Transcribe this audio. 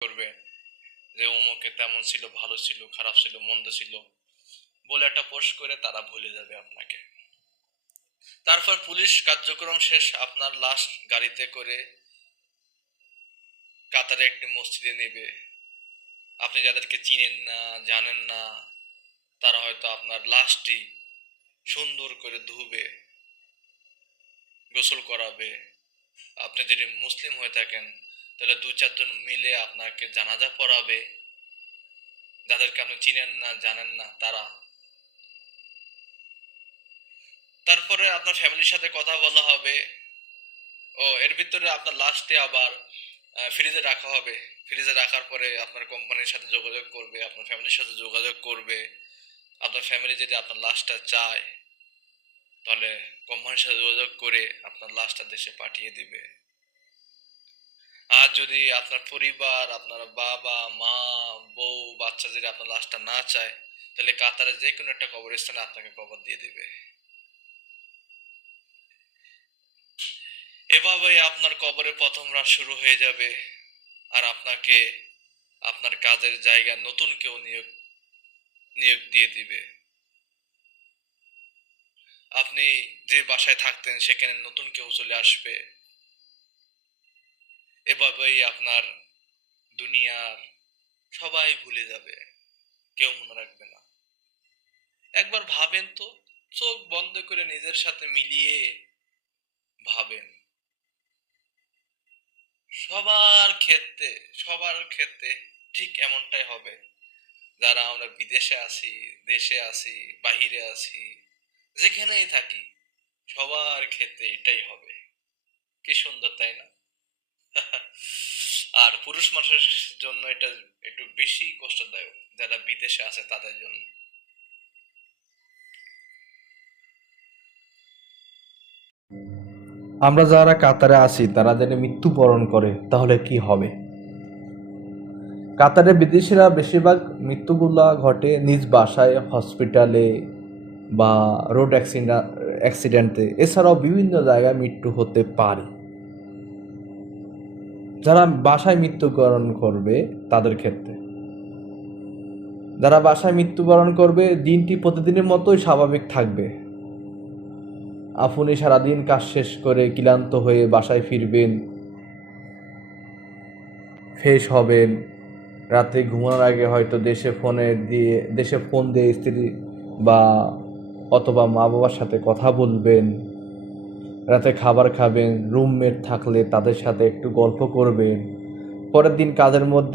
করবে যে অমুকে তেমন ছিল, ভালো ছিল, খারাপ ছিল, মন্দ ছিল। বলে একটা পোস্ট করে তারা ভুলে যাবে আপনাকে। তারপর পুলিশ কার্যক্রম শেষ, আপনার লাশ গাড়িতে করে কাতারে একটি মসজিদে নেবে। আপনি যাদেরকে চিনেন না, জানেন না, তারা হয়তো আপনার লাশটি সুন্দর করে ধুবে, গোসল করাবে। আপনি যদি মুসলিম হয়ে থাকেন তাহলে দু চারজন মিলে আপনাকে জানাজা পড়াবে যাদেরকে আপনি চিনেন না, জানেন না, তারা। তারপরে আপনার ফ্যামিলির সাথে কথা বলা হবে। ও, এর ভিতরে আপনার লাস্টে আবার ফ্রিজে রাখা হবে। ফ্রিজে রাখার পরে আপনার কোম্পানির সাথে যোগাযোগ করবে, আপনার ফ্যামিলির সাথে যোগাযোগ করবে। আপনার ফ্যামিলি যদি আপনার লাশটা চায়, তাহলে কোম্পানির সাথে যোগাযোগ করে আপনার লাশটা দেশে পাঠিয়ে দিবে। আর যদি আপনার পরিবার, আপনার বাবা, মা, বউ, বাচ্চা যদি আপনার লাশটা না চায়, তাহলে কাতারে যে কোনো একটা কবরস্থানে আপনাকে কবর দিয়ে দিবে। এভাবেই আপনার কবরে প্রথম রাত শুরু হয়ে যাবে, আর আপনাকে আপনার কাজের জায়গায় নতুন কেউ নিয়োগ নিয়োগ দিয়ে দিবে। আপনি যে বাসায় থাকতেন, সেখানে নতুন কেউ চলে আসবে। এভাবেই আপনার দুনিয়ার সবাই ভুলে যাবে, কেউ মনে রাখবে না। একবার ভাবেন তো, চোখ বন্ধ করে নিজের সাথে মিলিয়ে ভাবেন। সবার ক্ষেত্রে সবার ক্ষেত্রে ঠিক এমনটাই হবে। যারা আমরা বিদেশে আছি, দেশে আছি, বাহিরে আছি, যেখানেই থাকি, সবার ক্ষেত্রে এটাই হবে। কি সুন্দর, তাই না? আর পুরুষ মানুষের জন্য এটা একটু বেশি কষ্টদায়ক, যারা বিদেশে আছে তাদের জন্য। আমরা যারা কাতারে আছি, তারা যদি মৃত্যুবরণ করে, তাহলে কি হবে? কাতারে বিদেশিরা বেশিরভাগ মৃত্যুগুলা ঘটে নিজ বাসায়, হসপিটালে বা রোড অ্যাক্সিডেন্টে। এছাড়াও বিভিন্ন জায়গায় মৃত্যু হতে পারে। যারা বাসায় মৃত্যুবরণ করবে তাদের ক্ষেত্রে। যারা বাসায় মৃত্যুবরণ করবে, দিনটি প্রতিদিনের মতোই স্বাভাবিক থাকবে। আপনি সারাদিন কাজ শেষ করে ক্লান্ত হয়ে বাসায় ফিরবেন, ফ্রেশ হবেন। রাতে ঘুমানোর আগে হয়তো দেশে ফোনে দিয়ে, দেশে ফোন দিয়ে স্ত্রী বা অথবা মা বাবার সাথে কথা বলবেন। রাতে খাবার খাবেন রুমমেট থাকলে তাদের সাথে একটু গল্প করবেন। পরের দিন কাজের মধ্যে